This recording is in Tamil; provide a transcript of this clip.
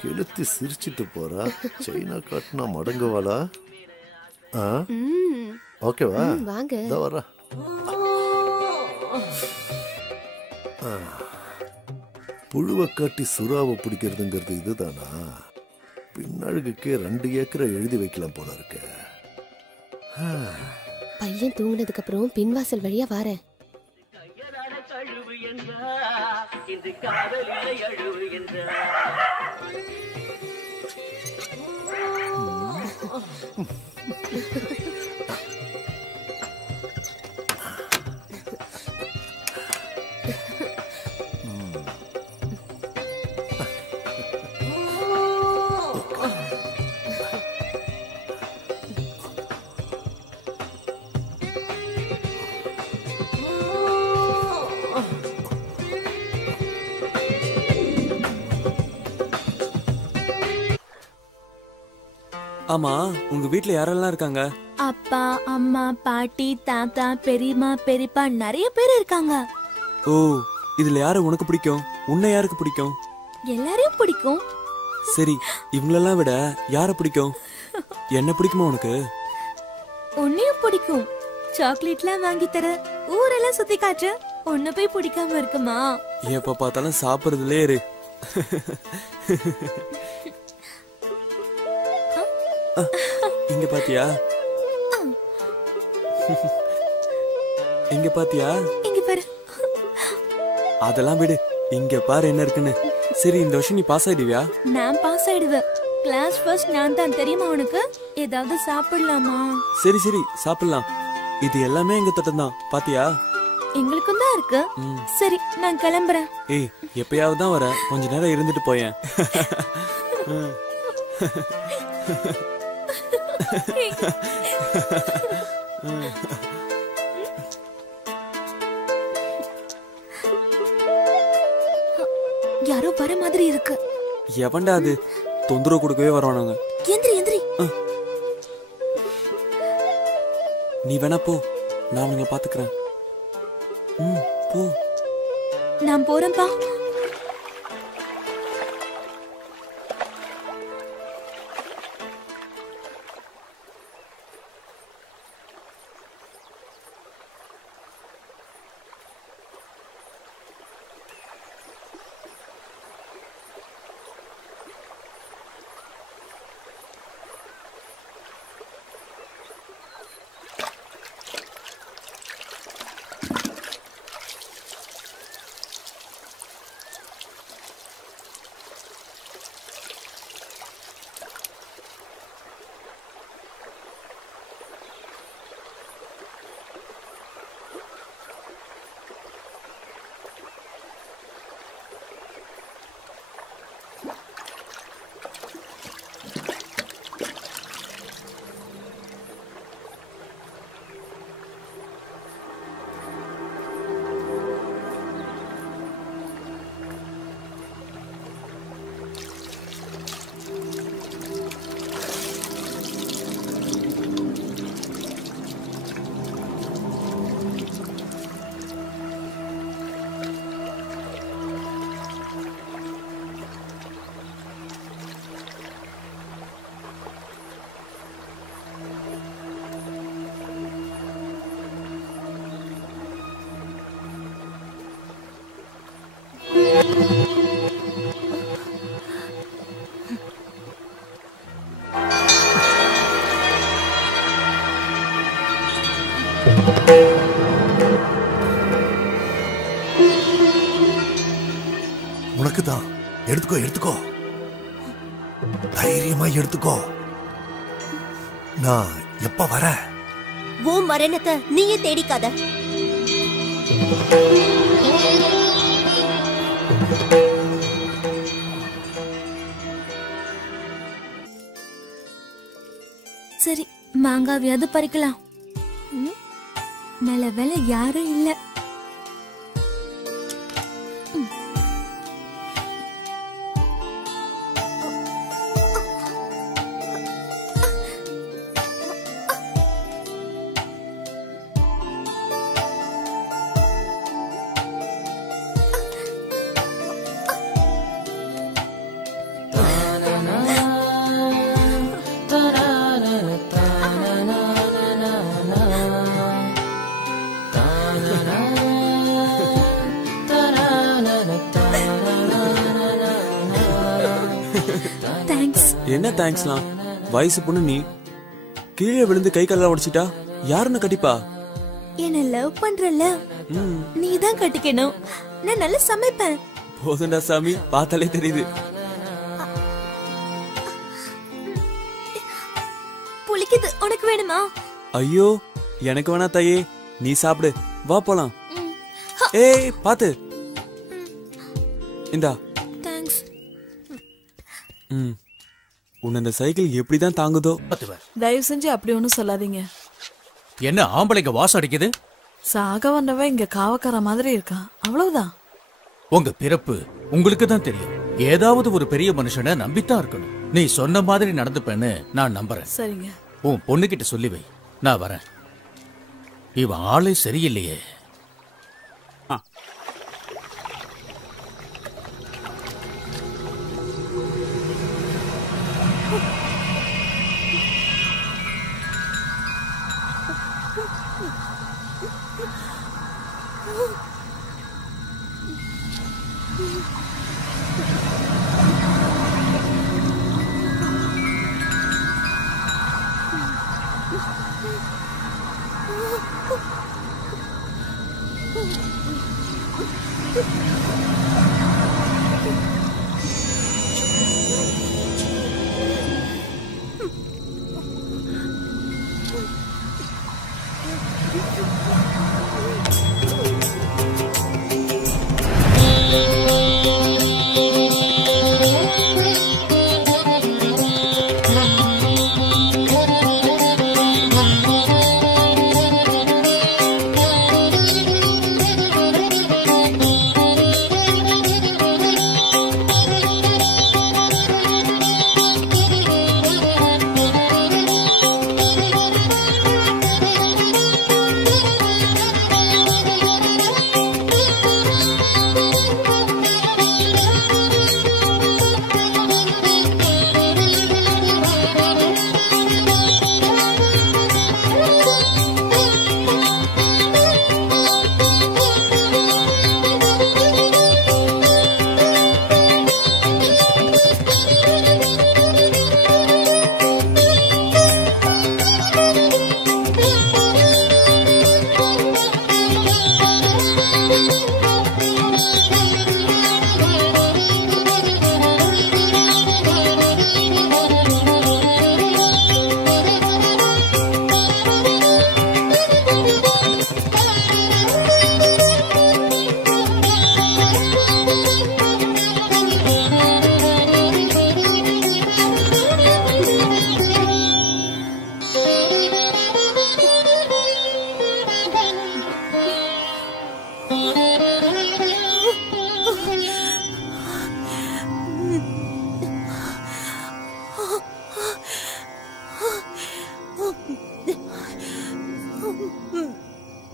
கெளுத்தி சிரிச்சிட்டு போறா. சைனா காட்டினா மடங்குவாளா? ஓகேவா? வாங்க. இதோ வரா. புழுவை காட்டி சுறாவை பிடிக்கிறதுங்கிறது இதுதானா? பின்னழுகுக்கே 2 ஏக்கரை எழுதி வைக்கலாம் போல இருக்க. பையன் தூங்கினதுக்கு அப்புறம் பின்வாசல் வழியா வாரேன். ஆமா, உங்க வீட்ல யாரெல்லாம் இருக்காங்க? அப்பா, அம்மா, பாட்டி, தாத்தா, பெரியம்மா, பெரியப்பா நிறைய பேர் இருக்காங்க. ஓ, இதுல யாரை உனக்கு பிடிக்கும்? உன்னை யாருக்கு பிடிக்கும்? எல்லாரையும் பிடிக்கும். சரி, இவங்களெல்லாம் விட யாரை பிடிக்கும்? என்ன பிடிக்குமா உனக்கு? உன்னையும் பிடிக்கும். சாக்லேட்லாம் வாங்கி தர, ஊரெல்லாம் சுத்தி காற்று, உன்னை போய் பிடிக்காம இருக்குமா? எப்ப பார்த்தாலும் சாப்பிடுறதுலே இரு. இங்க பாத்தியா? இங்க பாத்தியா? இங்க பாரு. அதெல்லாம் விடு, இங்க பாரு என்ன இருக்குன்னு. சரி, இந்த வருஷம் நீ பாஸ் ஆயிடுவியா? நான் பாஸ் ஆயிடுவேன். கிளாஸ் ஃபர்ஸ்ட் நான் தான், தெரியுமா உனக்கு? ஏதாவது சாப்பிடலாமா? சரி சரி, சாப்பிடலாம். இது எல்லாமே எங்க தோட்டம் தான், பாத்தியா? எங்களுக்கும் தான் இருக்கு. சரி, நான் கிளம்புறேன். ஏய், எப்பயாவது தான் வர, கொஞ்ச நேரம் இருந்துட்டு போயேன். யாரோ வர மாதிரி இருக்கு. எவன்டா அது? தொந்தரவு கொடுக்கவே வரவானுங்க. எந்திரி எந்திரி. நீ வேணா போ, நான் அவனுங்க பாத்துக்கிறேன். போ. நான் போறேன்பா. உனக்குதான். எடுத்துக்கோ எடுத்துக்கோ, தைரியமா எடுத்துக்கோ. நான் எப்ப வர? உன் மரணத்தை நீயே தேடிக்காத. சரி, மாங்காவியாவது பறிக்கலாம். நல்ல வேலை யாரும் இல்ல. தேங்க்ஸ். என்ன தேங்க்ஸ்லாம்? வயசு பொண்ணு நீ, கீழே விழுந்து கை கால உடைச்சிட்டா யாருன்னு கட்டிப்பா? என்ன லவ் பண்றல, நீ தான் கட்டிக்கணும். நான் நல்லா சமைப்பேன். போதுண்டா சாமி, பார்த்தாலே தெரியுது. புளிக்குது, உனக்கு வேணுமா? ஐயோ எனக்கு வேணா தாயே, நீ சாப்பிடு, வா போலாம். ஏய் பாத்து, இந்தா. தேங்க்ஸ். உன்னை இந்த சைக்கிள் எப்படிதான் தாங்குதோ. தயவு செஞ்சு அப்படி ஒன்றும் சொல்லாதீங்க. என்ன ஆம்பளைங்க வாசம் அடிக்குது? சாக வந்தவன் இங்க காவக்கார மாதிரி இருக்கான், அவ்வளவுதான். உங்க பிறப்பு உங்களுக்கு தான் தெரியும். ஏதாவது ஒரு பெரிய மனுஷனை நம்பித்தான் இருக்கணும். நீ சொன்ன மாதிரி நடந்துப்பேன்னு நான் நம்புறேன். சரிங்க. உன் பொண்ணுகிட்ட சொல்லி வை, நான் வரேன். இவன் ஆளே சரியில்லையே.